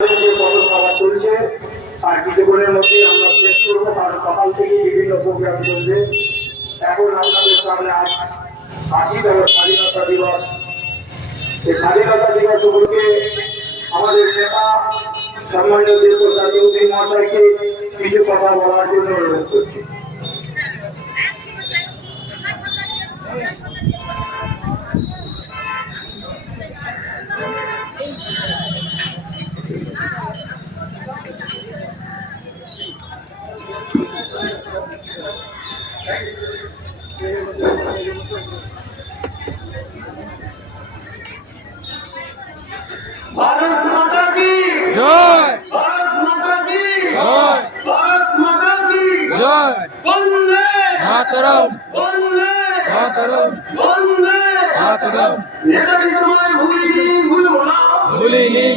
চলছে আর কিছুক্ষণের মধ্যে আমরা শেষ করবো, কারণ সকাল থেকে বিভিন্ন প্রোগ্রাম চলছে। এখন আপনাদের সামনে 80তম স্বাধীনতা দিবস। এই স্বাধীনতা দিবস উপলক্ষে আমাদের নেতা সম্মানীয় দেবপ্রসাদ চৌধুরী মহাশয়কে কিছু কথা বলার জন্য অনুরোধ করছি। भारत माता की जय, भारत माता की जय, भारत माता की जय, वंदे मातरम, वंदे मातरम, वंदे मातरम। नेताजी तुम्हारे भूलबो ना,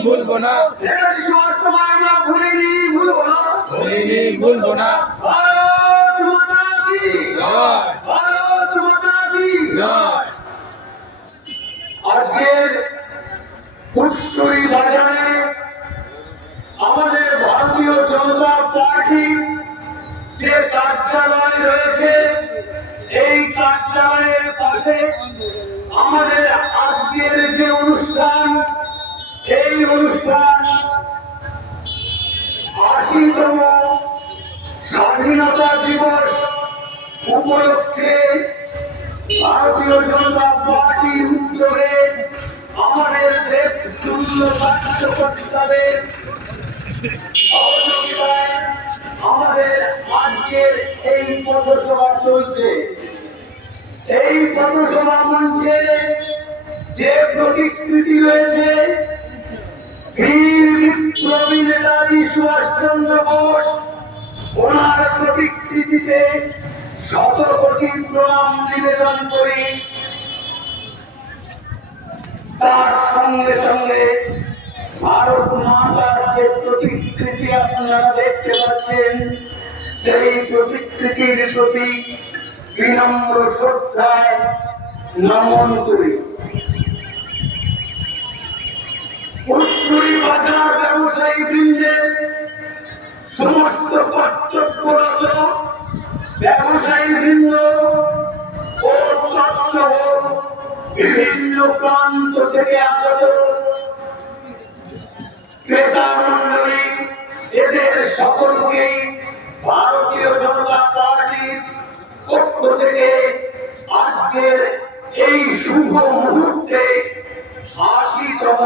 भूलबो ना। नेताजी तुम्हारे ना भूलबो ना। भारत माता की जय, भारत माता की जय। আজকের পুষ্করী বাজারে আমাদের ভারতীয় জনতা পার্টি যে কার্যালয় রয়েছে, এই কার্যালয়ের পাশে আমাদের আজকের যে অনুষ্ঠান, এই অনুষ্ঠান 80তম স্বাধীনতা দিবস উপলক্ষে ভারতীয় জনতা পার্টির উদ্যোগে আমাদের দেশতুল্য কার্যকর্তাদের সহযোগিতায় আমাদের আজকের এই পথসভা চলছে। এই পথসভা মঞ্চে যে প্রতিকৃতি রয়েছে, বীর বিপ্লবী নেতাজি সুভাষচন্দ্র বোস, ওনার প্রতিকৃতিতে শত কোটি প্রণাম নিবেদন করি। তার সঙ্গে সঙ্গে ভারত মাতার যে প্রতিকৃতি আপনারা দেখতে পাচ্ছেন, সেই প্রতিকৃতির প্রতি বিনম্র শ্রদ্ধায় নমন করি। পুষ্করী বাজার ব্যবসায়ী বৃন্দের সমস্ত কর্তব্যরত ব্যবসায়ী বৃন্দ ও তৎসহ বিভিন্ন প্রান্ত থেকে আগত ক্রেতা মন্ডলী, এদের সকলকেই ভারতীয় জনতা পার্টির পক্ষ থেকে আজকের এই শুভ মুহূর্তে 80তম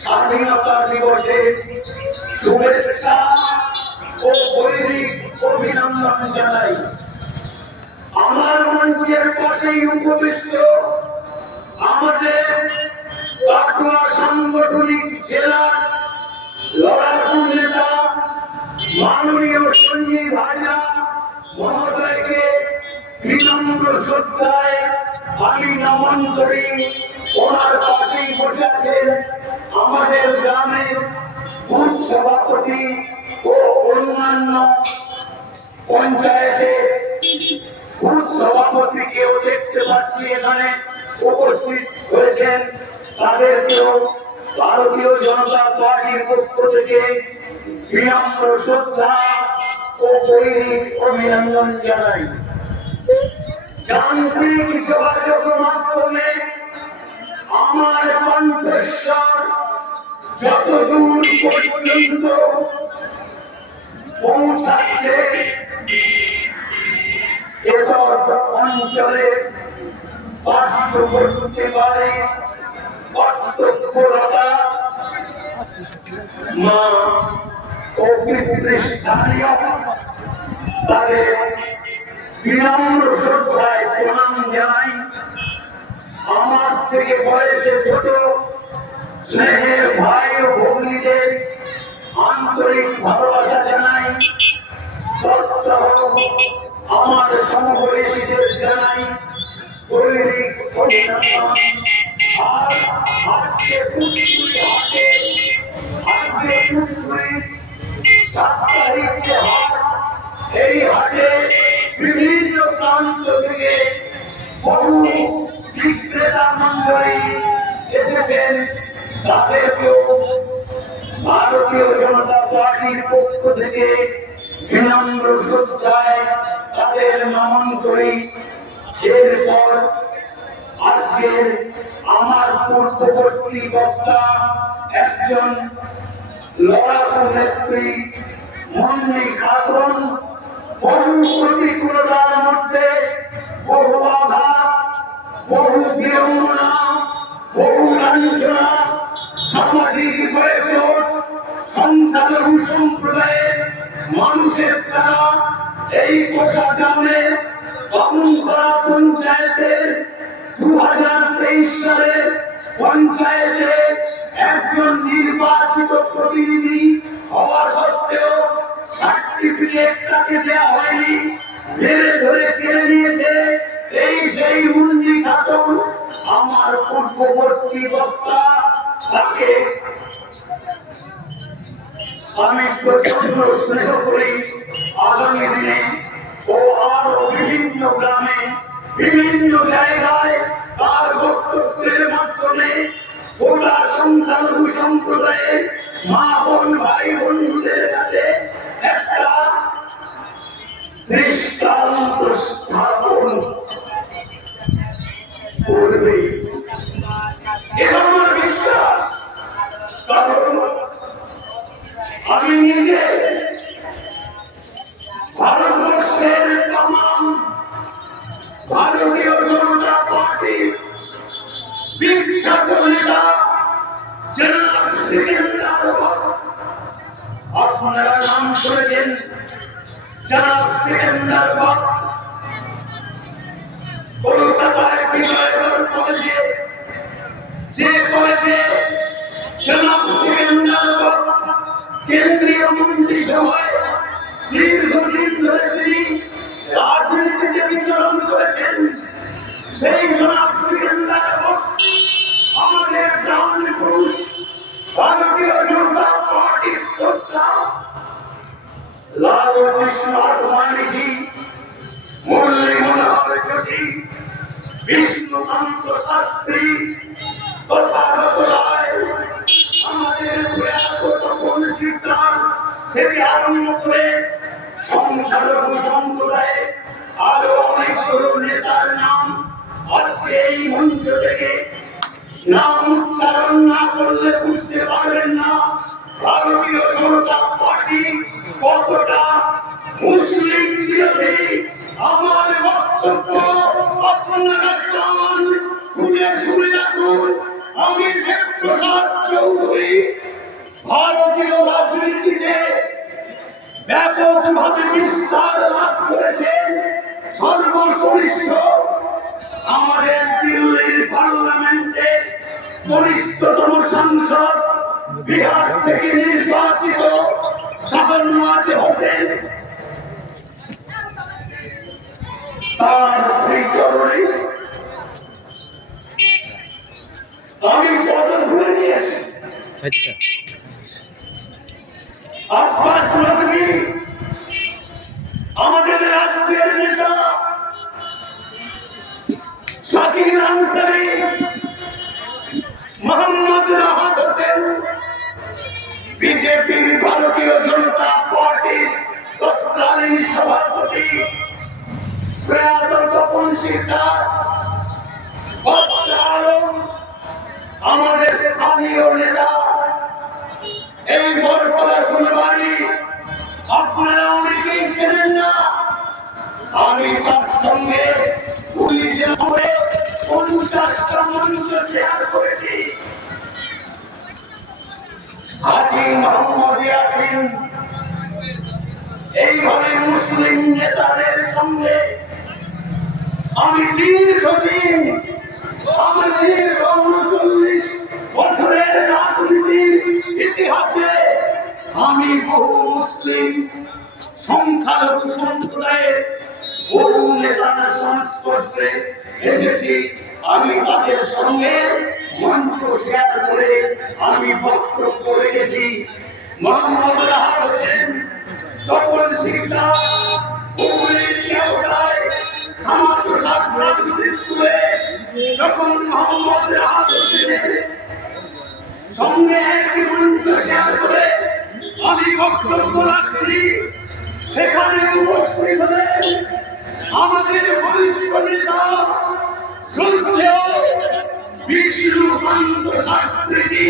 স্বাধীনতা দিবসের শুভেচ্ছা ও গৈরিক অভিনন্দন জানাই। আমার মঞ্চের পাশেই উপবিষ্ট আমাদের কাটোয়া সাংগঠনিক জেলার লড়াকু নেতা মাননীয় সঞ্জীব হাজরা মহোদয়কে বিনম্র শ্রদ্ধায় আমি নমন করি। ওনার পাশেই বসে আছেন আমাদের গ্রামের বুথ সভাপতি ও অন্যান্য পঞ্চায়েতের বুথ সভাপতিকেও দেখতে পাচ্ছি এখানে উপস্থিত হয়েছেন। তাদেরকেও ভারতীয় জনতা পার্টির পক্ষ থেকে বিনম্র শ্রদ্ধা ও গৈরিক অভিনন্দন জানাই। যান্ত্রিক যোগাযোগ মাধ্যমে আমার কণ্ঠস্বর যতদূর পর্যন্ত পৌঁছাচ্ছে, অঞ্চলে পার্শ্ববর্তী বাড়ি কর্তব্যরতা মা ও পিতৃস্থানীয় তাদের বিনম্র শ্রদ্ধায় প্রণাম জানাই। আমার থেকে বয়সে ছোট স্নেহের ভাই ও ভগ্নীদের আন্তরিক ভালোবাসা জানাই। তৎসহ আমার সমবয়সীদের জানাই গৈরিক অভিনন্দন। আর আজকে পুষ্করী হাটে, আজকে পুষ্করী সাপ্তাহিক যে হাট, এই হাটে বিভিন্ন প্রান্ত থেকে বহু বিক্রেতা মন্ডলী এসেছেন। তাদেরকেও ভারতীয় জনতা পার্টির পক্ষ থেকে বিনম্র শ্রদ্ধায় তাদের নমন করি। এরপর আজকের আমার পূর্ববর্তী বক্তা একজন লড়াকু নেত্রী মন্নি খাতুন, বহু প্রতিকূলতার মধ্যে বহু আঘাত, বহু বিড়ম্বনা, বহু লাঞ্ছনা, সামাজিক বয়কট, সংখ্যালঘু সম্প্রদায়ের মানুষের দ্বারা এই কোষাগ্রামে বামুনপাড়া পঞ্চায়েতের 2023 সালের পঞ্চায়েতে একজন নির্বাচিত প্রতিনিধি হওয়া সত্ত্বেও সার্টিফিকেট তাকে দেওয়া হয়নি, ধরে ধরে কেড়ে নিয়েছে এই সেই মুন্নি খাতুন। আমার পূর্ববর্তী বক্তা তাকে আমি প্রচন্ড স্নেহ করি। আগামী দিনে ও আরো বিভিন্ন গ্রামে বিভিন্ন জায়গায় তার বক্তব্যের মাধ্যমে গোটা সংখ্যালঘু সম্প্রদায়ের মা বোন ভাই বন্ধুদের কাছে একটা দৃষ্টান্ত স্থাপন করবে। এটা আমার বিশ্বাস, কারণ আমি নিজে ভারতবর্ষের তামাম ভারতীয় জনতা পার্টির বিখ্যাত নেতা জনাব সিকান্দার হক, আপনারা নাম শুনেছেন জনাব সিকান্দার হক, কলকাতায় বিজয়গড় কলেজে, যে কলেজে জনাব সিকান্দার হক কেন্দ্রীয় মন্ত্রিসভায় দীর্ঘদিন ধরে তিনি রাজনীতিতে বিচরণ করেছেন, সেই জনাব সিকান্দার হক আমাদের প্রাণ পুরুষ ভারতীয় জনতা পার্টির শ্রদ্ধা লাল কৃষ্ণ আদবানীজি, মুরলী মনোহর যোশী, বিষ্ণুকান্ত শাস্ত্রী, তথাগত রায়, আমাদের প্রয়াত তপন সিকদার থেকে আরম্ভ করে সংখ্যালঘু সম্প্রদায়ে আরো অনেকগুলো নেতার নাম আজকে এই মঞ্চ থেকে নাম উচ্চারণ না করলে বুঝতে পারবেন না ভারতীয় জনতা পার্টি কতটা মুসলিম বিরোধী। আমার বক্তব্য আপনারা কান খুলে শুনে রাখুন। আমি দেবপ্রসাদ চৌধুরী ভারতীয় রাজনীতিতে ব্যাপকভাবে বিস্তার লাভ করেছেন, সর্বকনিষ্ঠ আমাদের দিল্লির পার্লামেন্টে কনিষ্ঠতম সাংসদ বিহার থেকে নির্বাচিত শাহনওয়াজ হোসেন, তার শ্রী চরণে আমি পদক ভুলে নিয়েছি। আব্বাস নদভী আমাদের রাজ্যের নেতা, শাকির আনসারী, মোহাম্মদ রাহাত হোসেন বিজেপির ভারতীয় জনতা পার্টির তৎকালীন সভাপতি, প্রয়াত তপন সিকদার, আমাদের স্থানীয় নেতা এই বরকলা সোনাবাড়ি, আপনারা অনেকেই চেনেন না। আমি তার সঙ্গে 50টা মঞ্চ শেয়ার করেছি। হাজী মোহাম্মদ ইয়াসিন, এইভাবে মুসলিম নেতাদের সঙ্গে আমি দীর্ঘদিন, আমার দীর্ঘ 39 বছরের রাজনীতির ইতিহাসে আমি বহু মুসলিম সংখ্যালঘু সম্প্রদায়ের বহু নেতার সংস্পর্শে এসেছি। আমি তাদের সঙ্গে মঞ্চ শেয়ার করে আমি বক্তব্য রেখেছি। মোহাম্মদ রাহাত হোসেন, তপন সিকদার, হুগলির কেওড়ায় শ্যামাপ্রসাদ ব্রাঞ্চ স্কুলে যখন মোহাম্মদ রাহাত হোসেনের সঙ্গে একই মঞ্চ শেয়ার করে আমি বক্তব্য রাখছি। সেখানে উপস্থিত হলেন আমাদের বরিষ্ঠ নেতা শ্রদ্ধেয় বিষ্ণুকান্ত শাস্ত্রীজি,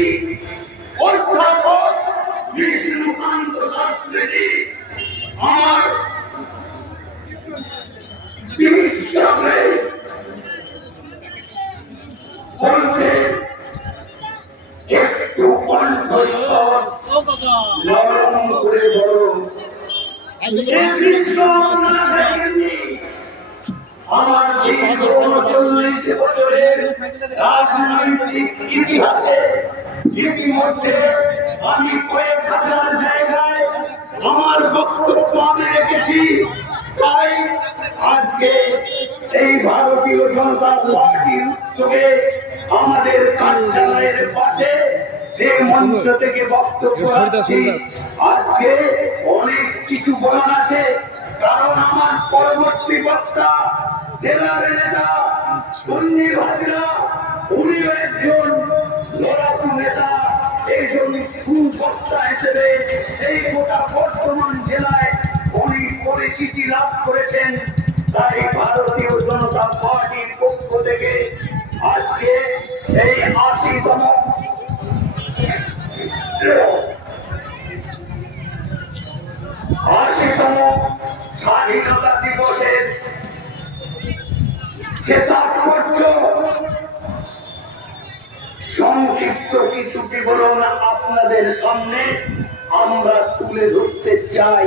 অধ্যাপক বিষ্ণুকান্ত শাস্ত্রীজি। আমার বলছে একটু কণ্ঠস্বর নরম করে বলুন। আমার দীর্ঘ ৩৯ বছরের রাজনৈতিক ইতিহাসে ইতিমধ্যে আমি কয়েক হাজার জায়গায় আমার বক্তব্য আমি রেখেছি। তাই আজকে এই ভারতীয় জনতা পার্টির উদ্যোগে আমাদের কার্যালয়ের পাশে যে মঞ্চ থেকে বক্তব্য রাখছি, আজকে অনেক কিছু বলার আছে। কারণ আমার পরবর্তী বক্তা জেলার নেতা সঞ্জীব হাজরা, উনিও একজন লড়াকু নেতা। এই জন্য সুবক্তা হিসেবে এই গোটা বর্তমান জেলায় উনি পরিচিতি লাভ করেছেন। তাই ভারতীয় জনতা পার্টির পক্ষ থেকে আজকে এই ৮০তম স্বাধীনতা দিবসের যে তাৎপর্য সংক্ষিপ্ত কিছু বিবরণ আপনাদের সামনে আমরা তুলে ধরতে চাই।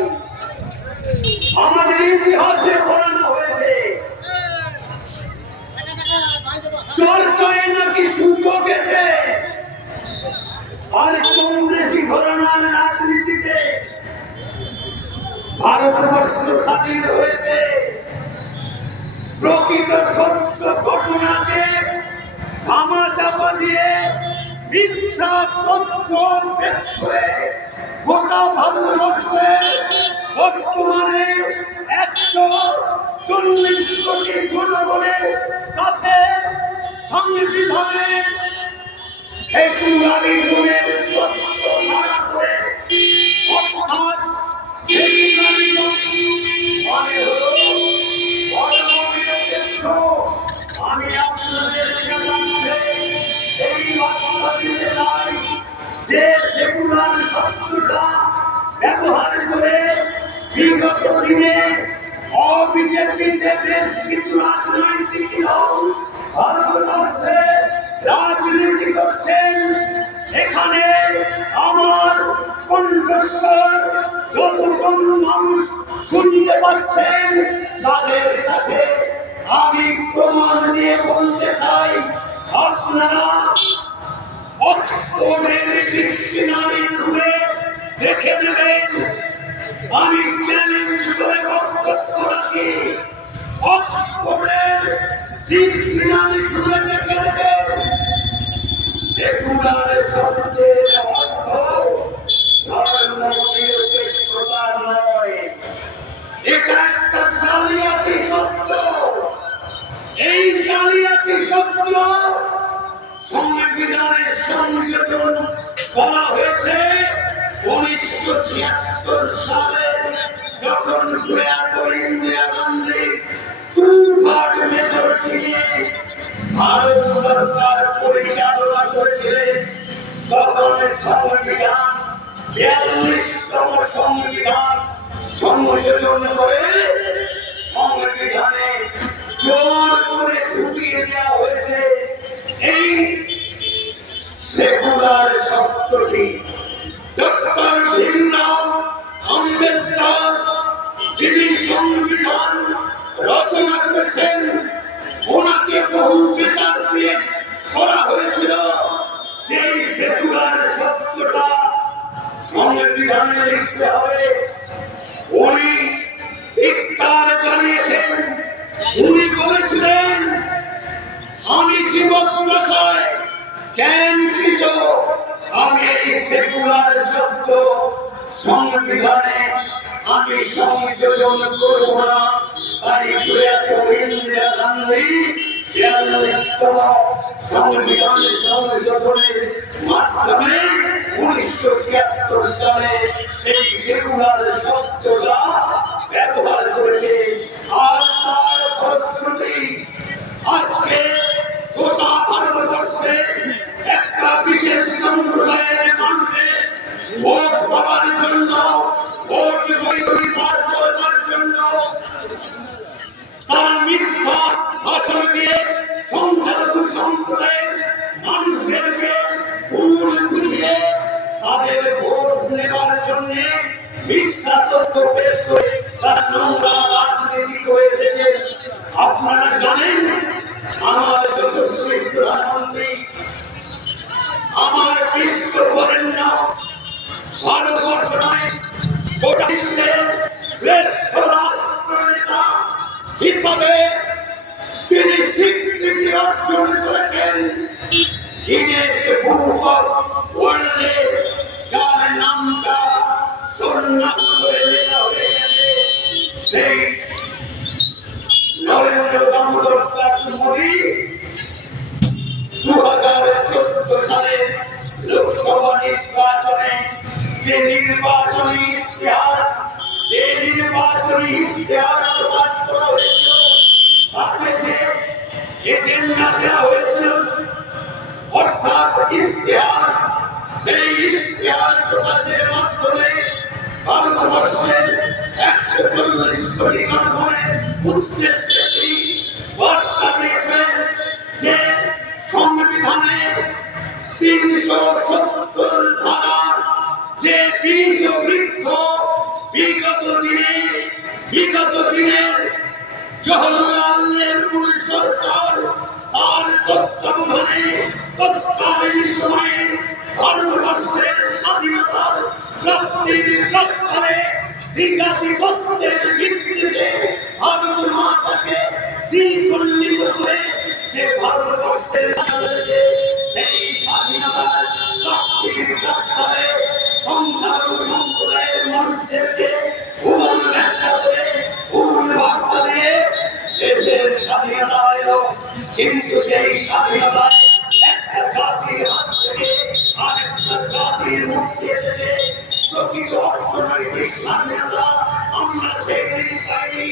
আমাদের ইতিহাসে বলানো হয়েছে চর্চায় নাকি সুতো কেটে আর কংগ্রেসি ঘরানার রাজনীতিতে ভারতবর্ষ স্বাধীন হয়েছে। প্রকৃত সত্য ঘটনাকে ধামাচাপা দিয়ে মিথ্যা তথ্য পেশ করে গোটা ভারতবর্ষে বর্তমানে ১৪০ কোটি জনগণের কাছে সংবিধানে সেকুলারিজমের তথ্য ধরা করে, অর্থাৎ সেকুলারিজম মানে হলো ধর্মনিরপেক্ষ। আমি আপনাদের কাছে এই বার্তা দিতে চাই যে সেকুলার শব্দটা ব্যবহার করে বিগত দিনে বিজেপিতে বেশ কিছু রাজনৈতিক দল ভারতবর্ষে রাজনীতি করছেন। এখানে আমার কণ্ঠস্বর যতক্ষণ মানুষ শুনতে পাচ্ছেন, তাদের কাছে আমি প্রমাণ দিয়ে বলতে চাই, আপনারা অক্সফোর্ডের ডিকশনারি খুলে দেখে নেবেন। আমি চ্যালেঞ্জ করে বক্তব্য রাখি, অক্সফোর্ডের ডিকশনারি খুলে দেখে নেবেন। সেকুলার শব্দের অর্থ ধর্মনিরপেক্ষতা নয়, এটা একটা জালিয়াতি শব্দ। এই জালিয়াতি শব্দ সংবিধানে সংযোজন করা হয়েছে ১৯৭৬ সালে, যখন প্রয়াত ইন্দিরা গান্ধী টু-থার্ড মেজরিটি নিয়ে ভারত সরকার পরিচালনা করেছিলেন। তখন সংবিধান ৪২তম সংবিধান সংযোজন করে সংবিধানে জোর করে ঢুকিয়ে দেওয়া হয়েছে এই সেকুলার শব্দটি। ডক্টর ভীমরাও আম্বেদকর যিনি সংবিধান রচনা করেছেন, ওনাকে বহু বিচার দিয়ে করা হয়েছিল যে সেকুলার শব্দটা সংবিধানে লিখতে হবে। উনি ধিক্কার জানিয়েছেন। উনি বলেছিলেন, আমি জীবদ্দশায় জ্ঞানকৃত আমি এই সেকুলার শব্দ সংবিধানে আমি সংযোজন করব না। তাই ইন্দিরা গান্ধী ৪২তম সংবিধান সংশোধনের মাধ্যমে 1976 সালে এই সেকুলার শব্দটা ব্যবহার করেছে। আর তার ফলশ্রুতি আজকে গোটা ভারতবর্ষে একটা বিশেষ সম্প্রদায়ের মানুষের ভোট পাওয়ার জন্য, ভোট বৈতরণী পার করবার জন্য তার মিথ্যা ভাষণ দিয়ে সংখ্যালঘু সম্প্রদায়ের মানুষদেরকে ভুল বুঝিয়ে তাদের ভোট নেবার জন্য মিথ্যা তথ্য পেশ করে তার নোংরা রাজনীতি করে এসেছে। আপনারা জানেন আমার যশস্বী প্রধানমন্ত্রী, আমার বিশ্ববরেণ্য ভারতবর্ষ নয় গোটা বিশ্বের শ্রেষ্ঠ রাষ্ট্রনেতা হিসাবে তিনি স্বীকৃতি অর্জন করেছেন। গিনেস বুক অফ ওয়ার্ল্ডে যার নামটা স্বর্ণাক্ষরে করে লেখা হয়ে গেছে, সেই নরেন্দ্র দামোদর দাস মোদী 2014 সালের লোকসভা নির্বাচনে যে নির্বাচনী ইশতেহার প্রকাশ করা হয়েছিল, তাতে যে এজেন্ডা দেওয়া হয়েছিল অর্থাৎ ইশতেহার, সেই ইশতেহার প্রকাশের মাধ্যমে ভারতবর্ষের 140 কোটি জনগণের উদ্দেশ্যে তিনি বার্তা দিয়েছেন যে সংবিধানে 370 ধারার যে বীজ বৃক্ষ বিগত দিনের জওহরলাল নেহরুর সরকার তার তত্ত্বাবধানে তৎকালীন সময়ে ভারতবর্ষের স্বাধীনতার প্রাপ্তির প্রাক্কালে দ্বিজাতিগত্যের ভিত্তিতে ভারত মাতাকে দ্বিখণ্ডিত করে যে ভারতবর্ষের স্বাধীনতা, সেই স্বাধীনতার প্রাপ্তির প্রাক্কালে সংখ্যালঘু সম্প্রদায়ের মানুষদেরকে ভুল ব্যাখ্যা করে ভুল বার্তা দিয়ে দেশের স্বাধীনতা এলো। কিন্তু সেই স্বাধীনতায় একটা জাতির হাত থেকে আরেকটা জাতির মুক্তি এসেছে। প্রকৃত অর্থনৈতিক স্বাধীনতা আমরা সেদিন পাইনি।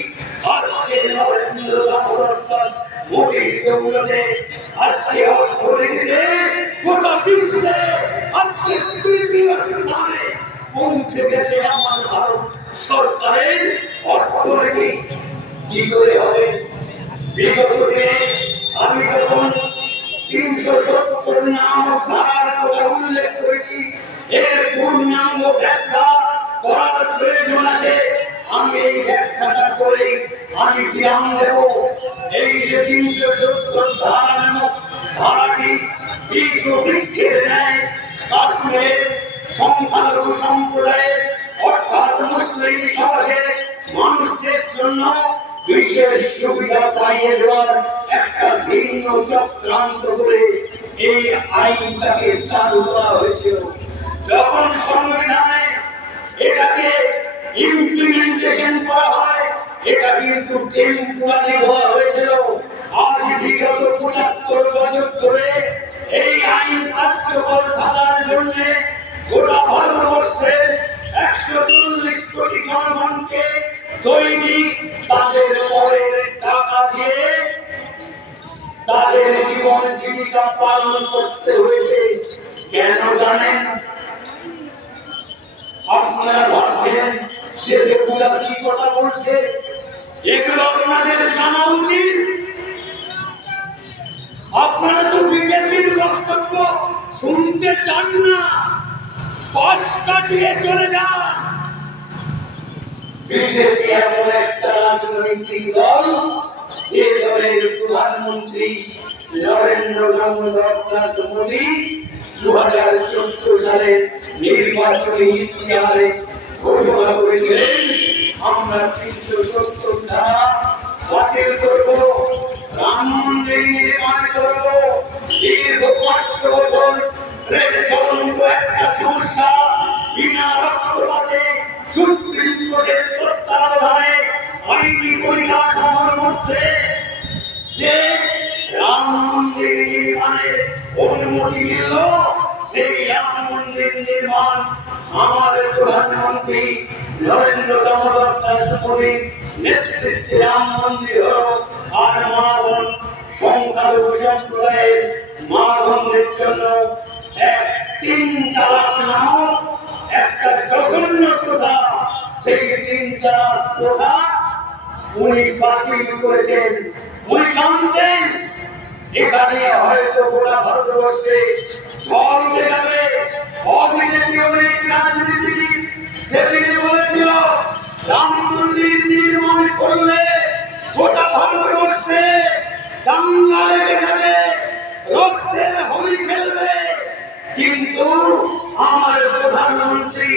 আজকে নরেন্দ্র দামোদর দাস মোদীর দৌলতে আজকে অর্থনীতিতে গোটা বিশ্বে আজকে তৃতীয় স্থানে পৌঁছে গেছে আমার ভারত সরকারের অর্থনীতি। কি করে হবে? বিগত দিনে আমি যখন 370 নামক ধারার কথা উল্লেখ করেছি, এর পূর্ণাঙ্গ ব্যাখ্যা করার প্রয়োজন আছে। আমি এই ব্যাখ্যাটা করে আমি বিরাম দেব। এই যে 370 ধারা নামক ধারাটি বিশ্ব বৃক্ষের ন্যায় কাশ্মীরের সংখ্যালঘু সম্প্রদায়ের অর্থাৎ মুসলিম সমাজের মানুষদের জন্য বিশেষ সুবিধা পাইয়ে দেওয়ার একটা ভিন্ন চক্রান্ত করে এই আইনটাকে চালু করা হয়েছিল। যখন সংবিধানে এটাকে ইমপ্লিমেন্টেশন করা হয়, এটা কিন্তু টেম্পোরারি হওয়া হয়েছিল। আজ বিগত 75 বছর ধরে এই আইন কার্যকর থাকার জন্য গোটা ভারতবর্ষের 140 কোটি জনগণকে দৈনিক তাদের করের টাকা দিয়ে তাদের জীবন জীবিকা পালন করতে হয়েছে। কেন জানেন? আপনারা ভাবছেন যে এগুলা কি কথা বলছে, এগুলো আপনাদের জানা উচিত। আপনারা তো বিজেপির বক্তব্য শুনতে চান না, পাশ কাটিয়ে চলে যান। বিজেপি এমন একটা রাজনৈতিক দল যে দলের প্রধানমন্ত্রী নরেন্দ্র দামোদর দাস মোদী 2014 সালের নির্বাচনী ইশতেহারে ঘোষণা করেছিলেন, আমরা 370 ধারা বাতিল করব, রাম মন্দির নির্মাণ করব। দীর্ঘ 500 বছর ধরে চলন্ত একটা সমস্যা বিনা রক্তপাতে সুপ্রিম কোর্টের তত্ত্বাবধানে আইনি পরিকাঠামোর মধ্যে যে রাম মন্দির নির্মাণের প্রধানের অনুমতি নিল সেই রাম মন্দির নির্মাণ আমাদের প্রধানমন্ত্রী নরেন্দ্র দামোদর দাস মোদীর নেতৃত্বে রাম মন্দির হল। আর মা বোন সংখ্যালঘু সম্প্রদায়ের মা বোনদের জন্য এক 3 তালাক নামক একটা জঘন্য প্রথা, সেই 3 তালাক প্রথা উনি বাতিল করেছেন। উনি জানতেন এখানে হয়তো গোটা ভারতবর্ষে ঝড় উঠে যাবে। অভিনেত্রী অনেক রাজনীতিবিদ সেদিন বলেছিল রাম মন্দির নির্মাণ করলে গোটা ভারতবর্ষে দাঙ্গা লেগে যাবে, রক্তের হোলি খেলবে। কিন্তু আমার প্রধানমন্ত্রী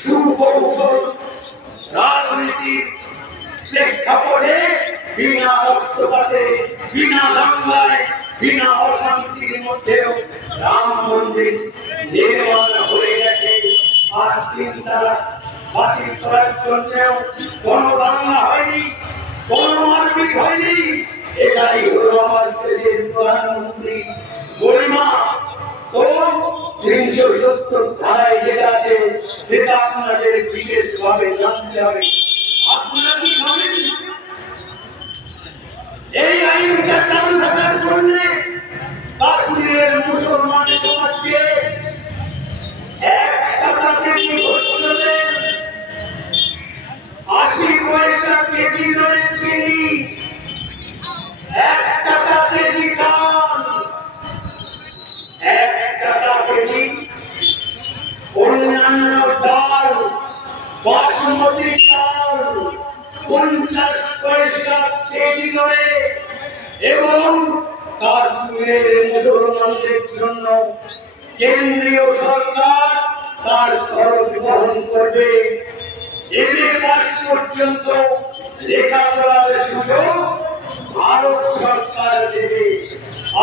সুকৌশল রাজনীতির প্রেক্ষাপটে বিনা রক্তপাতে, বিনা দাঙ্গায়, বিনা অশান্তির মধ্যেও রাম মন্দির নির্মাণ হয়ে গেছে। আর 3 তালাক বাতিল করার জন্যেও কোনো দাঙ্গা হয়নি, কোনো মারপিট হয়নি। এটাই হলো আমার দেশের প্রধানমন্ত্রী গরিমা। তো 370 ধারায় যেটা আছে সেটা আপনাদের বিশেষভাবে জানতে হবে। আপনারা কি জানেন এই আইনটা চালু থাকার জন্য কাশ্মীরের মুসলমান সমাজকে 1 টাকা কেজি ভোট দেন, 80 পয়সা কেজি দরে চিনি, 1 টাকা কেজি ডাল, 1 টাকা কেজি অন্যান্য ডাল, বাসমতি চাল 50 পয়সা কেজি দরে। এবং কাশ্মীরের মুসলমানদের জন্য কেন্দ্রীয় সরকার তার খরচ বহন করবে। এদের কাছ পর্যন্ত লেখাপড়ার সুযোগ ভারত সরকার দেবে।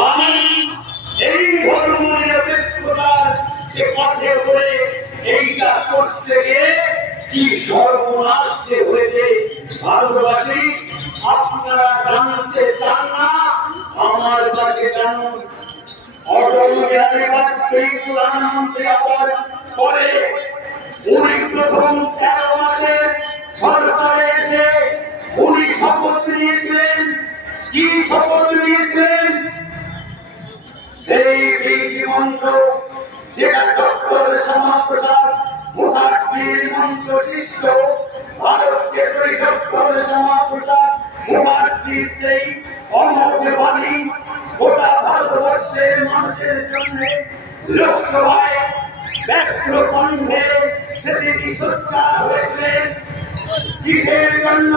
আর এই ধর্ম নিরপেক্ষতার পথে করে এইটা করতে গিয়ে কি সর্বনাশ যে হয়েছে ভারতবাসী আপনারা জানতে চান না? আমার কাছে জানুন। অটল বিহারী বাজপেয়ী প্রধানমন্ত্রী হওয়ার পরে উনি প্রথম 13 মাসে সরকারে এসে উনি শপথ নিয়েছিলেন। কি শপথ নিয়েছিলেন? সেই বীজ মন্ত্র যেটা ডক্টর শ্যামাপ্রসাদ মুখার্জির মন্ত্র শিষ্য ভারত কেশরী ডক্টর শ্যামাপ্রসাদ মুখার্জি সেই অমর বাণী গোটা ভারতবর্ষের মানুষের জন্য লোকসভায় ব্যক্ত কণ্ঠে সেদিন সোচ্চার হয়েছিলেন। কিসের জন্য?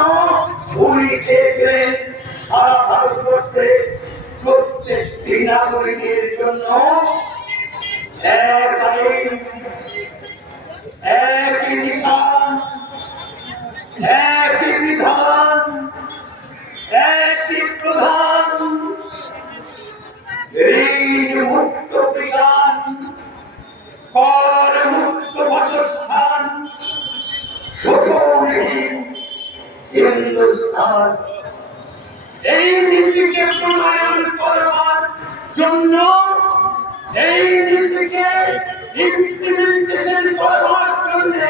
উনি চেয়েছিলেন সারা ভারতবর্ষে প্রত্যেকটি নাগরিকের জন্য এক আইন, একই নিশান, একই বিধান, একই প্রধান, ঋণ মুক্ত কিষান, কর মুক্ত বাসস্থান, শোষণহীন হিন্দুস্থান। এই নীতিকে প্রণয়ন করবার জন্য, এই নীতিকে ইমপ্লিমেন্টেশন করবার জন্য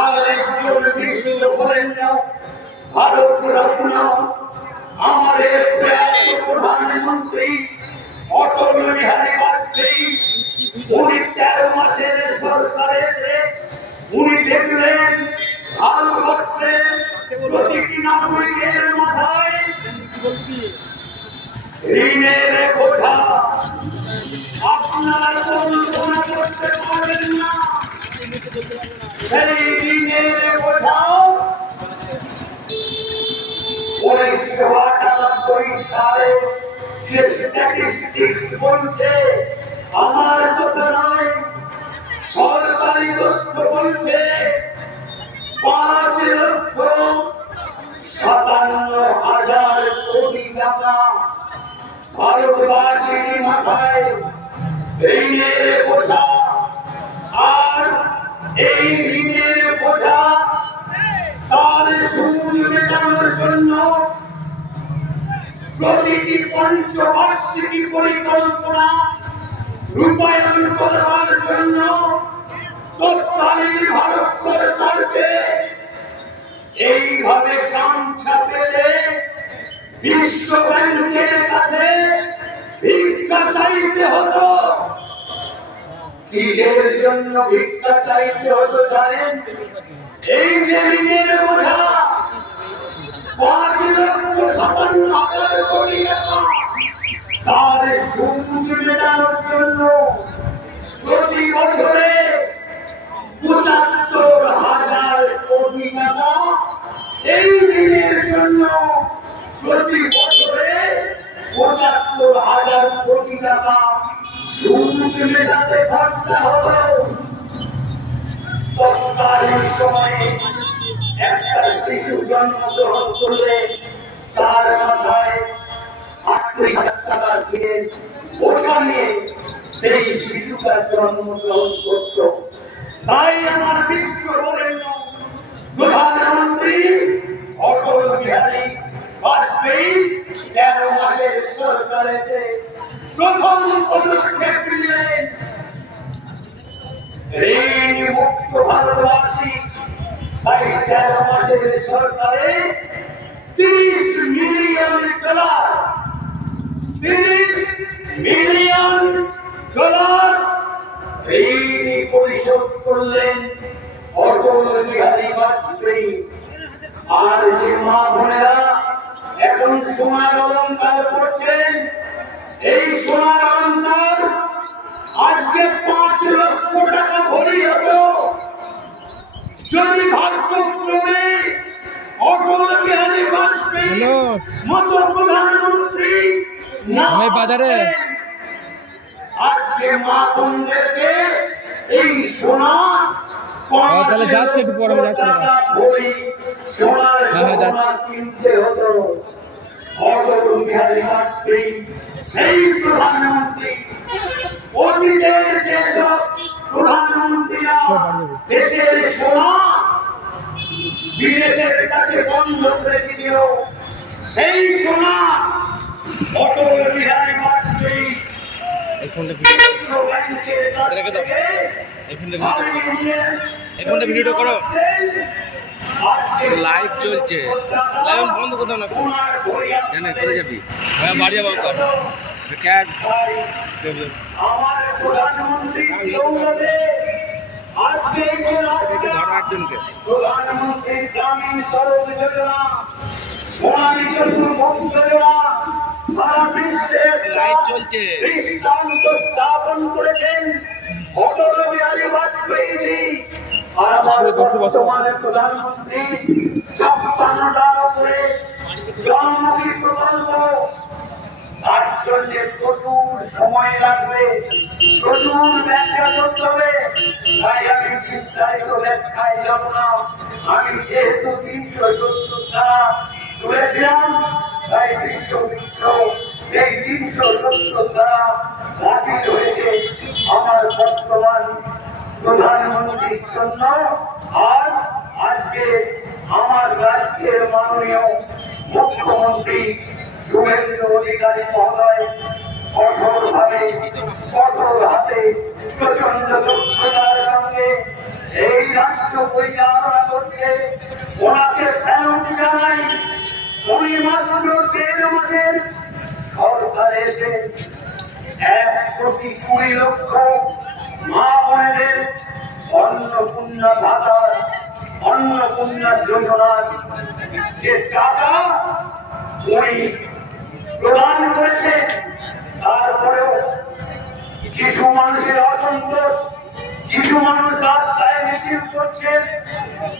আরেকজন বিশ্ব বরেণ্য ভারত রত্ন আমাদের প্রয়াত প্রধানমন্ত্রী অটল বিহারী বাজপেয়ী। উনি 13 মাসের সরকারে এসে উনি দেখলেন ভারতবর্ষের প্রতিটি নাগরিকের মাথায় ঋণের বোঝা। আপনারা কল্পনা করতে পারেন না সেই ঋণের বোঝা 1998 সালে যে স্ট্যাটিস্টিক্স বলছে, আমার কথা নয়, সরকারি তথ্য বলছে 5,57,000 কোটি টাকা ভারতবাসীর মাথায় ঋণের বোঝা। আর এই ঋণের বোঝা তার সুদ মেটানোর জন্য প্রতিটি পঞ্চবার্ষিকী পরিকল্পনা রূপায়ণ করবার জন্য তৎকালীন ভারত সরকারকে এইভাবে গামছা পেতে বিশ্ব ব্যাংকের কাছে ভিক্ষা চাইতে হতো। কিসের জন্য ভিক্ষা চাইতে হতো জানেন? এই যে ঋণের বোঝা 5,57,000 কোটি টাকা, তার সুদ মেটানোর জন্য প্রতি বছরে 75,000 কোটি টাকা, এই ঋণের জন্য প্রতি বছরে 75,000 কোটি টাকা সুদ মেটাতে খরচা হতো। তৎকালীন সময়ে একটা শিশু জন্মগ্রহণ করলে তার মাথায় 38,000 টাকা দিয়ে বোঝা নিয়ে সেই শিশুটা জন্মগ্রহণ করত। তাই আমার বিশ্ববরেণ্য প্রধানমন্ত্রী অটল বিহারী বাজপেয়ী 13 মাসের সরকারে প্রথম পদক্ষেপ নিলেন ঋণ মুক্ত ভারতবাসী। তাই 13 মাসের সরকারে $30 মিলিয়ন ঋণ পরিশোধ করলেন অটল বিহারী বাজপেয়ী। আর যে মা বোনেরা এখন সোনার অলংকার করছেন, এই সোনার অলংকার আজকে 5 লক্ষ টাকা ভরি হতো যদি ভাগ্যক্রমে অটল বিহারী বাজপেয়ী মতো প্রধানমন্ত্রী না বাজারে আজকে মা বোনদেরকে এই সোনা তাহলে যাচ্ছে একটু পরে যাচ্ছে সোনার কিনতে হতো। অটল বিহারী বাজপেয়ী সেই প্রধানমন্ত্রী। অতীতের যেসব প্রধানমন্ত্রীরা দেশের সোনা বিদেশের কাছে বন্ধক রেখেছিল, সেই সোনা অটল বিহারী বাজপেয়ী ভিডিও করো, লাইভ চলছে, লাইভ বন্ধ করতে না জানে কোথায় যাবি? হ্যাঁ বাড়ি যাবো ক্যাট আমার প্রধানমন্ত্রী আজকে ধরো একজনকে প্রধানমন্ত্রী গ্রামীণ সড়ক যোজনা, সোনালী চতুর্ভুজ যোজনা সারা বিশ্বে লাইভ চলছে। দৃষ্টান্ত স্থাপন করেছেন অটল বিহারী বাজপেয়ী। আর আমার বর্তমানে প্রধানমন্ত্রী 56টার উপরে জনমুখী প্রকল্প। তার জন্য প্রচুর সময় লাগবে, প্রচুর ব্যাখ্যা করতে হবে। তাই আমি বিস্তারিত ব্যাখ্যায় যাব না। আমি যেহেতু 370 ধারা তুলেছিলাম, তাই বিশ্ববিদ্য সেই 370 ধারা বাতিল হয়েছে আমার বর্তমান প্রধানমন্ত্রীর জন্য। আর আজকে আমার রাজ্যের মাননীয় মুখ্যমন্ত্রী শুভেন্দু অধিকারী মহোদয় কঠোর হাতে প্রচন্ড দক্ষতার সঙ্গে এই রাষ্ট্র পরিচালনা করছে। ওনাকে স্যালুট জানাই। উনি মাত্র 13 মাসের সরকারে এসে 1,20,00,000 মা বোনেদের অন্নপূর্ণা ভাতা, অন্নপূর্ণা যোজনার যে টাকা উনি প্রদান করেছে, তারপরেও কিছু মানুষের অসন্তোষ, কিছু মানুষ রাস্তায় মিছিল করছে,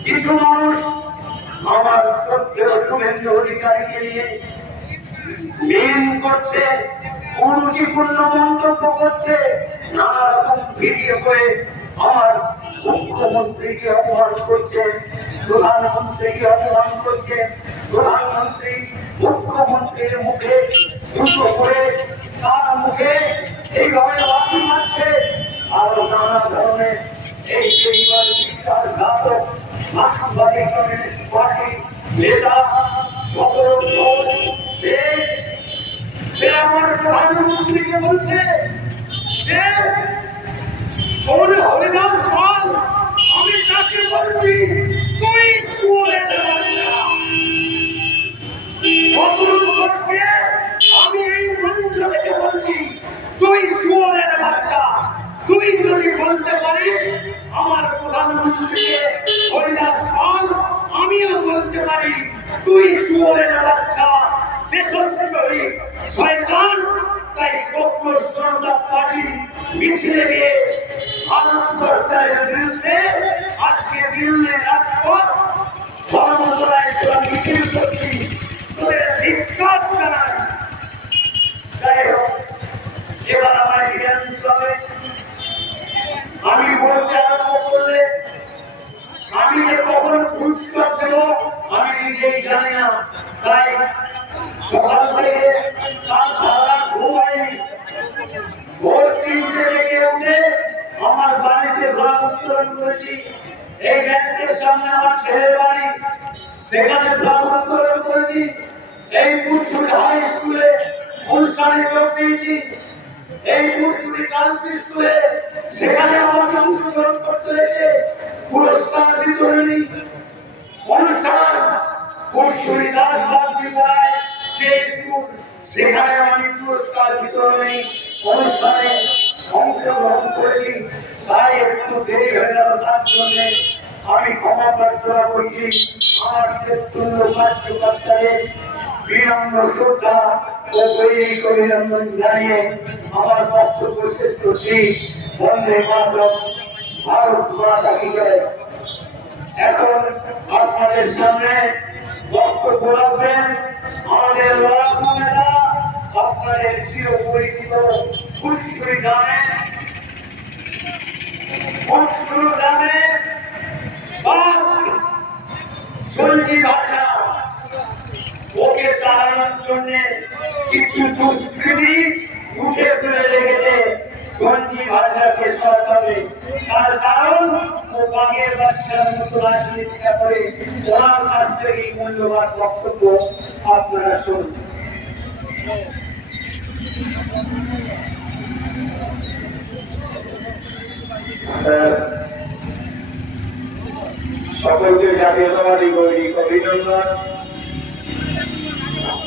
কিছু মানুষ আমার শ্রদ্ধেয় শুভেন্দু অধিকারীকে নিয়ে মিন করছে, কুরুচিপূর্ণ মন্তব্য করছে, নানা রকম ভিডিও করে আমার মুখ্যমন্ত্রীকে অপমান করছে, প্রধানমন্ত্রীকে অপমান করছে। প্রধানমন্ত্রী মুখ্যমন্ত্রীর মুখে জুতো করে তার মুখে এইভাবে লাথি মারছে। আরো নানা ধরনের এই পরিবার বিশ্বাসঘাতক মার্ক্সবাদী কমিউনিস্ট পার্টি নেতা সকল সে সে আমার প্রধানমন্ত্রীকে বলছে যে কোন হরিদাস পাল, আমি তাকে বলছি তুই শুয়োরের বাচ্চা। শত্রুঘ্ন ঘোষকে আমি এই মঞ্চ থেকে বলছি তুই শুয়োরের বাচ্চা। তুই যদি বলতে পারিস আমার প্রধানমন্ত্রীকে হরিদাস পাল, আমিও বলতে পারি তুই শুয়োরের বাচ্চা, দেশদ্রোহী শয়তান। তাই কংগ্রেস জনতা পার্টি মিছিলে গিয়ে ভারত সরকারের বিরুদ্ধে আজকে দিল্লি রাজপথ ধর্মতলায় মিছিল করছি, তোদের ধিক্কার জানাই। যাই হোক, এবার আমার জ্ঞান দিতে হবে। আমি বলতে আরম্ভ করলে আমি যে কখন পুরস্কার দেব আমি নিজেই জানি না। তাই সকাল থেকে তার সারা ঘুমাইনি, ভোর 3টে থেকে উঠে আমার বাড়িতে ঘোরা উত্তোলন করেছি। এই ব্যাংকের সামনে আমার ছেলের বাড়ি, সেখানে ঘোরা উত্তোলন করেছি। এই পুষ্কুড়ি হাই স্কুলে অনুষ্ঠানে যোগ দিয়েছি। এই পুষ্কুড়ি গার্লস স্কুলে সেখানে আমাকে অংশগ্রহণ করতে হয়েছে। পুরস্কার বিতরণী অনুষ্ঠান পুষ্কুড়ি গার্লস বাগদিপাড়ায় যে স্কুল, সেখানে আমি পুরস্কার বিতরণী অনুষ্ঠানে অংশগ্রহণ করেছি। তাই একটু দেরি হয়ে গেল, তার জন্য আমি ক্ষমা প্রার্থনা করছি। আমার তেতুল্য কার্যকর্তাদের বিনম্র শ্রদ্ধা ও দৈনিক অভিনন্দন জানিয়ে আমার বক্তব্য শেষ করছি। বন্দে মাতরম, ভারত মাতা কি জয়। এখন আপনাদের সামনে বক্তব্য রাখবেন আমাদের লড়াকু নেতা, আপনাদের চির পরিচিত পুষ্কুড়ি গ্রামে সঞ্জীব হাজরা। ওকে তাড়ানোর জন্য কিছু দুষ্কৃতী উঠে ফেলে লেগেছে। সঞ্জীব হাজরাকে সরাতে হবে, তার কারণ ও বাঘের বাচ্চার মতো রাজনীতিটা করে। ওনার কাছ থেকে মূল্যবান বক্তব্য আপনারা শুনুন। সকলকে জাতীয়তাবাদী গৈরিক অভিনন্দন।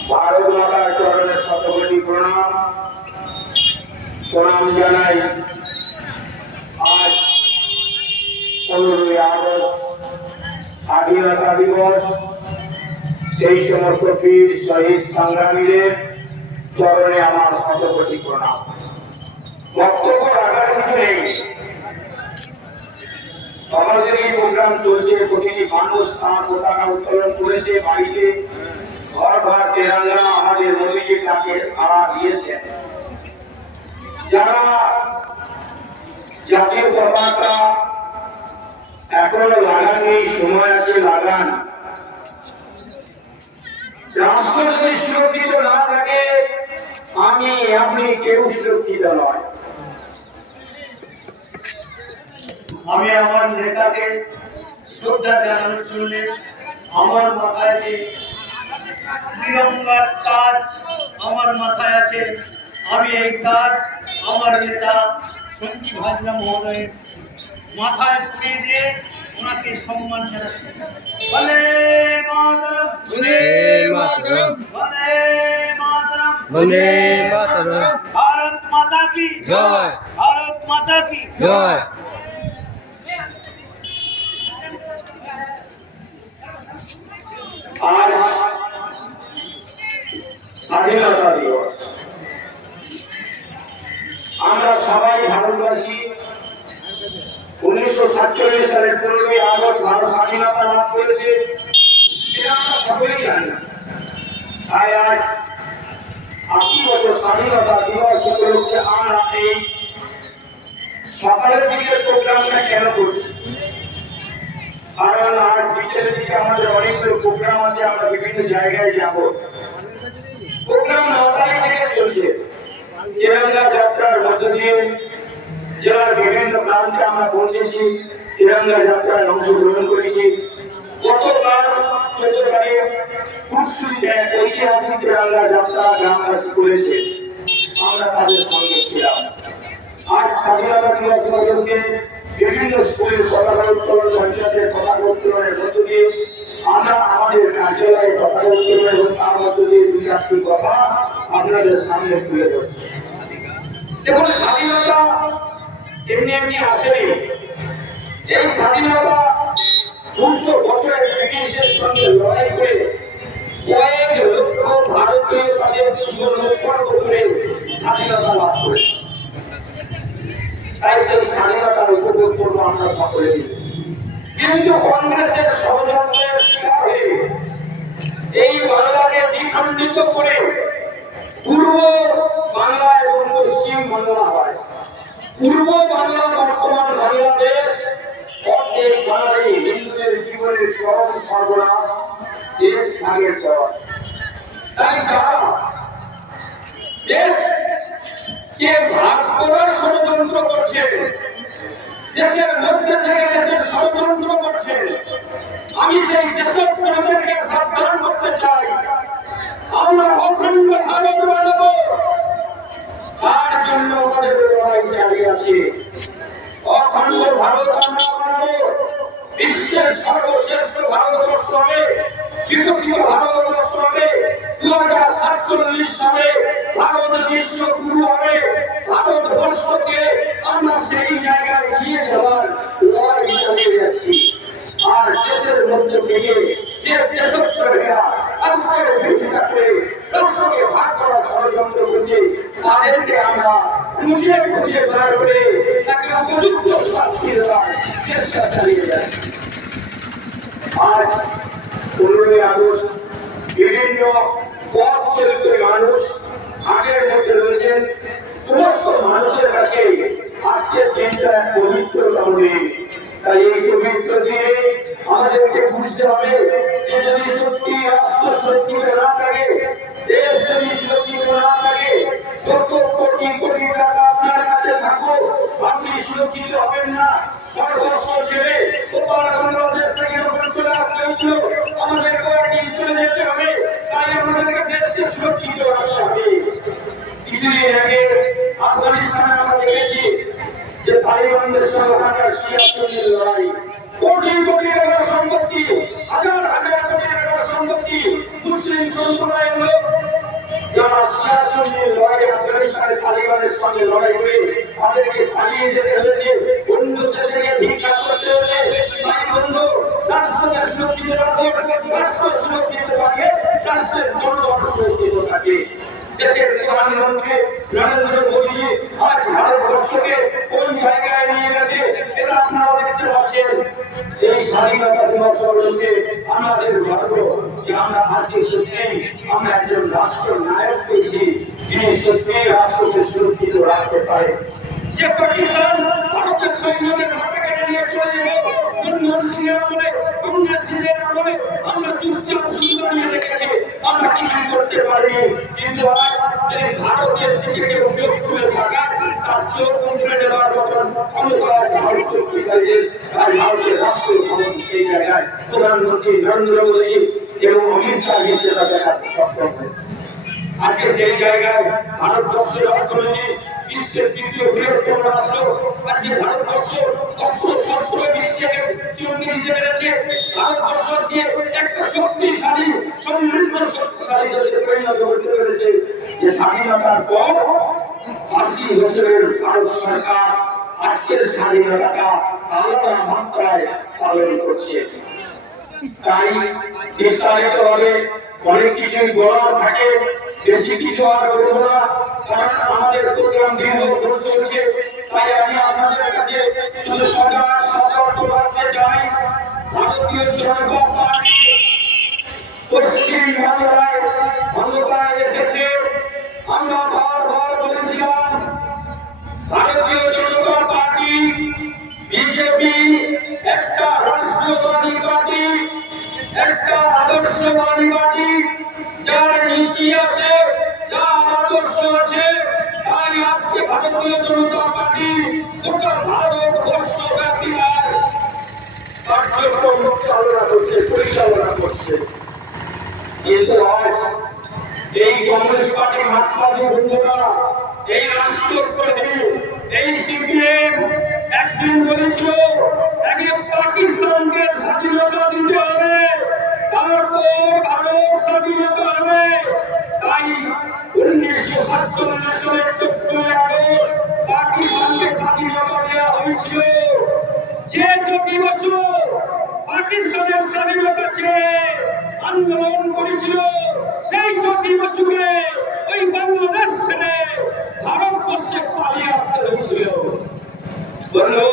ভারত মাতার চরণে শতকোটি প্রণাম। প্রণাম জানাই আজ 15ই আগস্ট স্বাধীনতা দিবস। সেই সমস্ত বীর শহীদ সংগ্রামীদের চরণে আমার শতকোটি প্রণাম। বক্তব্য রাখার কিছু নেই, সকাল থেকে প্রোগ্রাম চলছে। প্রতিটি মানুষ তার পতাকা উত্তোলন করেছে, বাড়িতে ঘর ঘর তেরঙ্গা আমাদের মোদীজি তাকে সাড়া দিয়েছেন। যারা জাতীয় পতাকা এখনো লাগাননি, সময় আছে, লাগান। রাষ্ট্র যদি সুরক্ষিত না থাকে আমি আপনি কেউ সুরক্ষিত নয়। আমি আমার নেতাকে শ্রদ্ধা জানানোর জন্য আমার মাথায় যে তিরঙ্গার তাজ আমার মাথায় আছে, আমি এই তাজ আমার নেতা সঞ্জীব হাজরা মহোদয়ের মাথায় পরিয়ে দিয়ে ওনাকে সম্মান জানাচ্ছি। বন্দে মাতরম, বন্দে মাতরম, বন্দে মাতরম, বন্দে মাতরম। ভারত মাতা কি জয়, ভারত মাতা কি জয়। আজ স্বাধীনতা দিবস। আমরা সবাই ভারতবাসী 1947 সালের 15ই আগস্ট ভারত স্বাধীনতা লাভ করেছে, এটা আমরা সকলেই জানি। তাই আজ 80 বছর স্বাধীনতা দিবস উপলক্ষে আমরা এই সকালের দিকে প্রোগ্রামটা কেন করছি? কারণ আজ বিকেলের দিকে আমাদের অনেকগুলো প্রোগ্রাম আছে, আমরা বিভিন্ন জায়গায় যাব। প্রোগ্রাম 9 তারিখ থেকে চলছে। তিরঙ্গা যাত্রার মধ্য দিয়ে জেলার বিভিন্ন প্রান্তে আমরা পৌঁছেছি, তিরঙ্গা যাত্রায় অংশগ্রহণ করেছি। গতকাল 14 তারিখ পুষ্কুড়ি এক ঐতিহাসিক বাংলা যাত্রা গ্রামবাসী করেছে, আমরা তাদের সঙ্গে ছিলাম। আজ স্বাধীনতা দিবস উপলক্ষে বিভিন্ন স্কুলের পতাকা উত্তোলন, পঞ্চায়েতের পতাকা উত্তোলনের মধ্য দিয়ে আমরা আমাদের কার্যালয়ে পতাকা উত্তোলন এবং তার মধ্য দিয়ে দুই চারটি কথা আপনাদের সামনে তুলে ধরছি। দেখুন, স্বাধীনতা এমনি এমনি আসেনি। এই স্বাধীনতা 200 বছরের ব্রিটিশের সঙ্গে লড়াই করে কয়েক লক্ষ ভারতীয় তাদের জীবন উৎসর্গ করে স্বাধীনতা লাভ করেছে। তাই সেই স্বাধীনতার উপভোগ করবো আমরা সকলে। কিন্তু কংগ্রেসের ষড়যন্ত্রের শিকার হয়ে এই বাংলাকে দ্বিখণ্ডিত করে পূর্ব বাংলা এবং পশ্চিম বাংলা হয়। পূর্ব বাংলা বর্তমান বাংলাদেশ অর্ধেক বাঙালি হিন্দুদের জীবনের চরম সর্বনাশ, দেশ ভাগের পর। তাই যারা দেশকে ভাগ করার ষড়যন্ত্র করছে, দেশের মধ্যে থেকে দেশের ষড়যন্ত্র করছে, আমি সেই দেশপ্রেমীদেরকে সাবধান করতে চাই। আমরা অখণ্ড ভারত বানাবো, তার জন্য আমাদের লড়াই জারি আছে। অখণ্ড ভারত আমরা বানাবো, বিশ্বের সর্বশ্রেষ্ঠ ভারতবর্ষ হবে, বিকশিত ভারতবর্ষ হবে। 2047 সালে ভারত বিশ্ব গুরু হবে। ভারতবর্ষকে আমরা সেই জায়গায় নিয়ে যাওয়ার লড়াই চালিয়ে যাচ্ছি। আর দেশের মধ্যে থেকে যে দেশপ্রেমীরা রাষ্ট্রের বিরোধিতা করে রাষ্ট্রকে ভাগ করার ষড়যন্ত্র করছে, তাদেরকে আমরা খুঁজে খুঁজে বার করে তাকে উপযুক্ত শাস্তি দেওয়ার চেষ্টা চালিয়ে যাচ্ছি। আজ 15ই আগস্ট বিভিন্ন পথ চলিত মানুষ আগের মধ্যে রয়েছেন। সমস্ত মানুষের কাছে আজকের দিনটা এক পবিত্রতম দিন। তাই এই পবিত্র দিনে আমাদেরকে বুঝতে হবে যে যদি সত্যি রাষ্ট্র সুরক্ষিত না থাকে, দেশ যদি সুরক্ষিত না থাকে, যত কোটি কোটি টাকা আপনার কাছে থাকুক, আপনি সুরক্ষিত হবেন না। সর্বস্ব ছেড়ে বাংলাদেশ থেকে যখন চলে আসতে হয়েছিল, আমাদের কয়েকদিন চলে যেতে হবে। তাই আমাদেরকে দেশকে সুরক্ষিত রাখতে হবে। কিছুদিন আগে আফগানিস্তানে আমরা দেখেছি যে তালিবানদের সঙ্গে ওখানকার সিয়াসিনের লড়াই, কোটি কোটি টাকার সম্পত্তি, হাজার হাজার কোটি টাকার সম্পত্তি মুসলিম সম্প্রদায়ের লোক যারা সিয়াসিনের লড়াই আফগানিস্তানের তালিবানের সঙ্গে লড়াই করে তাদেরকে পালিয়ে যেতে হয়েছে, অন্য দেশে গিয়ে ভিক্ষা করতে হয়েছে। তাই বন্ধু, রাষ্ট্রকে সুরক্ষিত রাখুন, রাষ্ট্র সুরক্ষিত থাকে, রাষ্ট্রের জনগণ সুরক্ষিত থাকে। দেশের প্রধানমন্ত্রী নরেন্দ্র মোদী আজ ভারতবর্ষকে কোন জায়গায় নিয়ে গেছে এটা আপনারা দেখতে পাচ্ছেন। এই স্বাধীনতা দিবস উপলক্ষে আমাদের গর্ব যে আমরা আজকে সত্যি আমরা একজন রাষ্ট্র নায়ক পেয়েছি, যিনি সত্যি রাষ্ট্রকে সুরক্ষিত রাখতে পারে। যে পাকিস্তান ভারতের সৈন্যদের মাথা কেটে নিয়ে চলে যেত মনমোহন সিংয়ের আমলে, কংগ্রেসীদের আমলে আমরা চুপচাপ সুন্দর নিয়ে রেখেছি, আমরা কিছু করতে পারিনি। কিন্তু আজ যদি ভারতের দিকে কেউ চোখ তুলে থাকায় তার চোখ উঠে নেওয়ার মতন ক্ষমতায় ভারত শক্তিশালী, আর ভারতের রাষ্ট্র ক্ষমতা সেই জায়গায় প্রধানমন্ত্রী নরেন্দ্র মোদী এবং অমিত শাহ সেটা দেখাতে সক্ষম হয়েছে। আজকে সেই জায়গায় ভারতবর্ষের অর্থনীতি বিশ্বের তৃতীয় বৃহত্তম রাষ্ট্র। আজকে ভারতবর্ষ অস্ত্র শস্ত্র বিশ্বের চমকে দিতে পেরেছে। ভারতবর্ষ দিয়ে একটা শক্তিশালী সমৃদ্ধ শক্তিশালী দেশে পরিণত করতে পেরেছে। যে স্বাধীনতার পর 80 বছরের ভারত সরকার আজকের স্বাধীনতাটা আলাদা মাত্রায় পালন করছে। তাই বিস্তারিত ভাবে অনেক কিছুই বলার থাকে, বেশি কিছু আর বলবো না, কারণ আমাদের প্রোগ্রাম দীর্ঘ চলছে। তাই আমি আপনাদের কাছে শুধু সতর্ক করতে চাই, ভারতীয় জনতা পার্টি পশ্চিম বাংলায় ক্ষমতায় এসেছে। আমরা বারবার বলেছিলাম ভারতীয় জনতা পার্টি বিজেপি একটা রাষ্ট্রবাদী পার্টি, একটা আদর্শবাদী পার্টি, যার নীতি আছে, যার আদর্শ আছে। তাই আজকে ভারতীয় জনতা পার্টি গোটা ভারতবর্ষ ব্যাপী কার্যক্রম চালনা করছে, পরিচালনা করছে। কিন্তু আজ পাকিস্তানের স্বাধীনতা চেয়ে আন্দোলন করেছিল, সেই জ্যোতি বসুকে ওই বাংলাদেশ ছেড়ে ভারতবর্ষে পালিয়ে আসতে হয়েছিল। বললো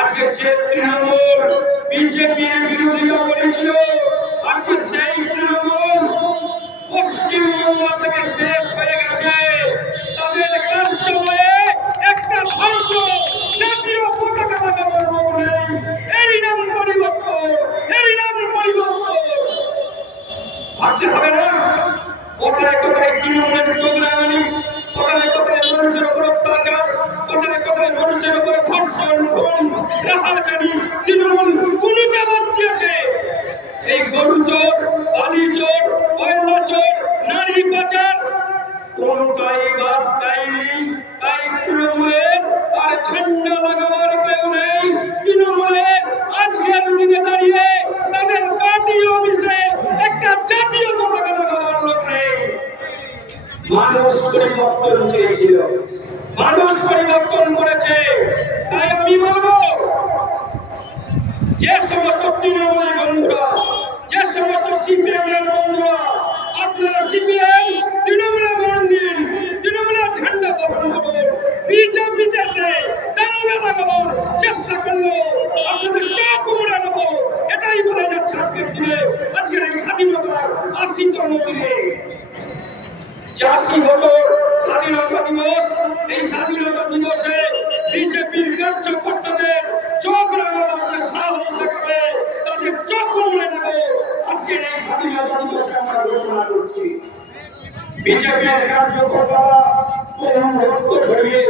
আজকে যে তৃণমূল বিজেপির বিরোধিতা করেছিল, আজকে সেই তৃণমূল পশ্চিমবাংলা থেকে শেষ হয়ে গেছে। তাদের কার্যালয়ে একটা ভারতীয় জাতীয় পতাকা লাগাবার লোক নেই। এরই নাম পরিবর্তন, এরই নাম পরিবর্তন। ভাবতে হবে না কোথায় কোথায় তৃণমূলের চোখরাঙানি, কোথায় কোথায় মানুষের উপর অত্যাচার, কোথায় কোথায় মানুষের উপর ধর্ষণ, খুন, রাহাজানি তৃণমূল কোনটা বাদ দিয়েছে? এই গরু চোর, বালি চোর, কয়লা চোর, নারী পাচার কোনটাই বাদ দেয়নি। তাই তৃণমূলের আর ঝান্ডা লাগাবার কেউ নেই। তৃণমূলের আজকের দিনে দাঁড়িয়ে তাদের পার্টি অফিসে একটা জাতীয় পতাকা লাগাবার লোক নেই। মানুষ পরিবর্তন চেয়েছিল, মানুষ পরিবর্তন করেছে। তাই আমি বলবো যে সমস্ত তৃণমূলের বন্ধুরা, যে সমস্ত সিপিএমের বন্ধুরা, আপনারা সিপিএম তৃণমূলে মন দিন, তৃণমূলের ঝান্ডা বহন করুন। বিজেপি দেশে দাঙ্গা লাগাবার চেষ্টা করলো, আপনাদের চা কুমড়ে নেবো, এটাই বলে যাচ্ছে আজকের দিনে, আজকের এই স্বাধীনতার ৮০তম দিনে। ৮০ বছর স্বাধীনতা দিবস, এই স্বাধীনতা দিবসে বিজেপির কার্যকর্তাদের চোখ রাঙাবার যে সাহস দেখাবে, তাদের চোখ কুমড়ে নেব। আজকের এই স্বাধীনতা দিবসে আমরা ঘোষণা করছি, বিজেপির কার্যকর্তারা বহু রক্ত ঝরিয়ে,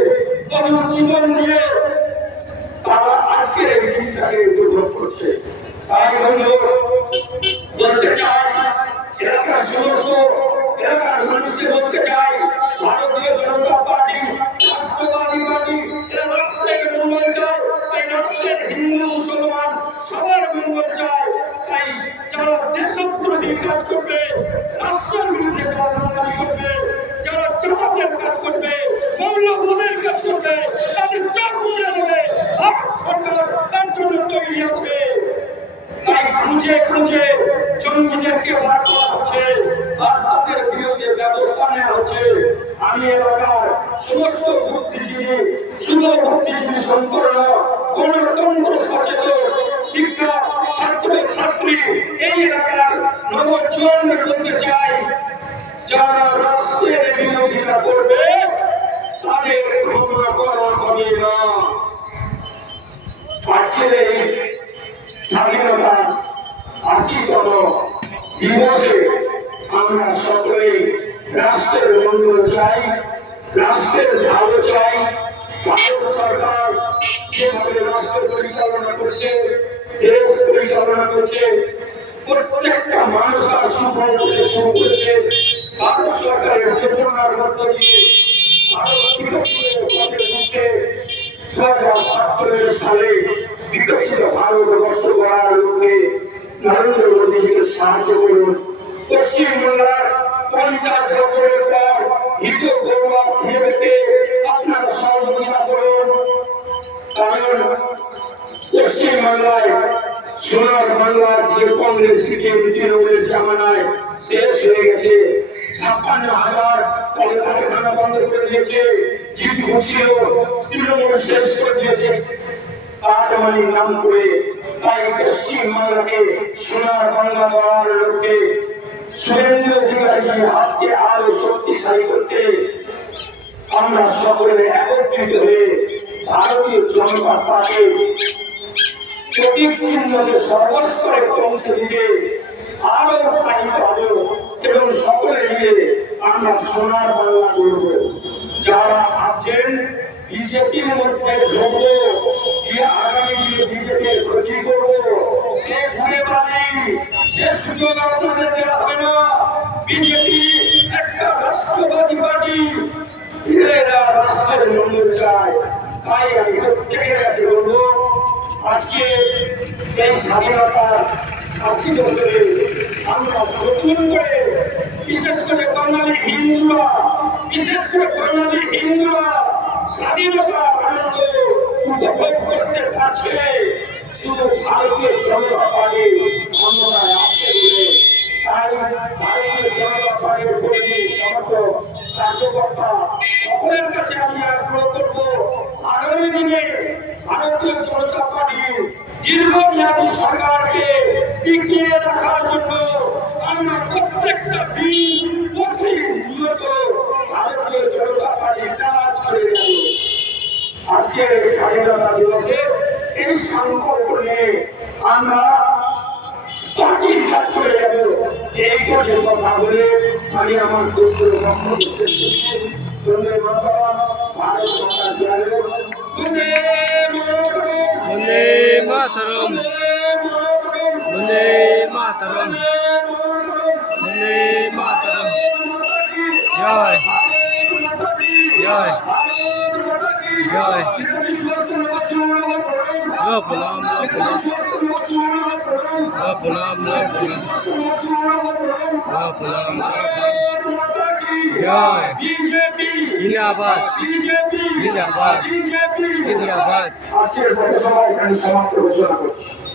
বহু জীবন দিয়ে তারা আজকের এই দিনটাকে উপভোগ করছে। তাই বলতে চাই, এলাকার সমস্ত এলাকার মানুষকে বলতে চাই, ভারতীয় জনতা পার্টি রাষ্ট্রবাদী পার্টি, এরা রাষ্ট্রের মঙ্গল চায়। তাই রাষ্ট্রের হিন্দু মুসলমান সবার মঙ্গল চায়। তাই যারা দেশদ্রোহী কাজ করবে, রাষ্ট্রের বিরুদ্ধে যারা নোংরামি করবে, যারা জামাতের কাজ করবে, মৌলবাদের কাজ করবে, তাদের চোখ কুমড়ে নেবে। ভারত সরকার তার জন্য তৈরি আছে। তাই খুঁজে খুঁজে জঙ্গিদেরকে বার করা হচ্ছে আর তাদের বিরুদ্ধে ব্যবস্থা নেওয়া হচ্ছে। আমি এলাকার সমস্ত বুদ্ধিজীবী, শুভ বুদ্ধিজীবী সম্পন্ন, গণতন্ত্র সচেতন শিক্ষা ছাত্র ছাত্রী, এই এলাকার নবজোয়ানদের বলতে চাই, যারা রাষ্ট্রের বিরোধিতা করবে তাদের ক্ষমা করা হবে না। আজকের এই স্বাধীনতা ৮০তম দিবসে আমরা সকলে রাষ্ট্রের মঙ্গল চাই, রাষ্ট্রের ভালো চাই। ভারত সরকার যেভাবে রাষ্ট্র পরিচালনা করছে, দেশ পরিচালনা করছে, প্রত্যেকটা মানুষ তার সুফল পেতে শুরু করেছে। ভারত সরকারের যোজনার মধ্য দিয়ে ভারত বিকশিত পথে উঠে ২০৪৭ সালে বিকশিত ভারতবর্ষ গড়ার লক্ষ্যে নরেন্দ্র মোদীকে সাহায্য করুন। পশ্চিমবাংলার ৫০ বছরের পর হিত গৌরব ফিরে পেতে আপনার সহযোগিতা করুন। কারণ পশ্চিমবাংলায় সোনার বাংলা যে কংগ্রেস সিপিএম তৃণমূলের জামানায় শেষ হয়ে গেছে। ৫৬,০০০ কলকারখানা বন্ধ করে দিয়েছে, জিপি ছিল তৃণমূল শেষ করে দিয়েছে কাটমানির নাম করে। তাই পশ্চিমবাংলাকে সোনার বাংলা করার লক্ষ্যে শুভেন্দু অধিকারীর হাতকে আরো শক্তিশালী করতে আমরা সকলে একত্রিত হয়ে ভারতীয় জনতা পার্টি প্রতীক চিহ্নকে সর্বস্তরে পৌঁছে দিতে আরো উৎসাহিত হব এবং সকলে মিলে আমরা সোনার বাংলা করব। যারা ভাবছেন বিজেপির মধ্যে ঢুকবো, যে আগামী দিনে বিজেপির ক্ষতি করবো, সে ঘুরে পানি, সে সুযোগ আপনাদের দেওয়া হবে না। বিজেপি একটা রাষ্ট্রবাদী পার্টি, এরা রাষ্ট্রের মঙ্গল চায়। তাই আমি প্রত্যেকের কাছে বলবো, আজকে এই স্বাধীনতার ৮০ বছরে আমরা নতুন করে বিশেষ করে বাঙালি হিন্দুরা, বিশেষ করে বাঙালি হিন্দুরা স্বাধীনতার আনন্দ উপভোগ করতে পারছে। শুধু ভারতীয় জনতা পার্টি টিকিয়ে রাখার জন্য আমরা প্রত্যেকটা দিন প্রতিনিয়ত ভারতীয় জনতা পার্টির কাজ করে যাব। আজকে স্বাধীনতা দিবসে এই সংকল্প নিয়ে আমরা পার্টির কাজ করে যাব। এই কথা বলে আমি আমার বক্তব্য শেষ করছি। ধন্যবাদ। ভারত মাতা জয় হোক। বন্দে মাতরম, বন্দে মাতরম, বন্দে মাতরম। জয় জয় জয়। লো প্রণাম, লো প্রণাম, লো প্রণাম, লো প্রণাম, লো প্রণাম। জয় জিন্দাবাদ, জিন্দাবাদ, জিন্দাবাদ। আজকের পথসভা এখানে সমাপ্ত ঘোষণা করছি।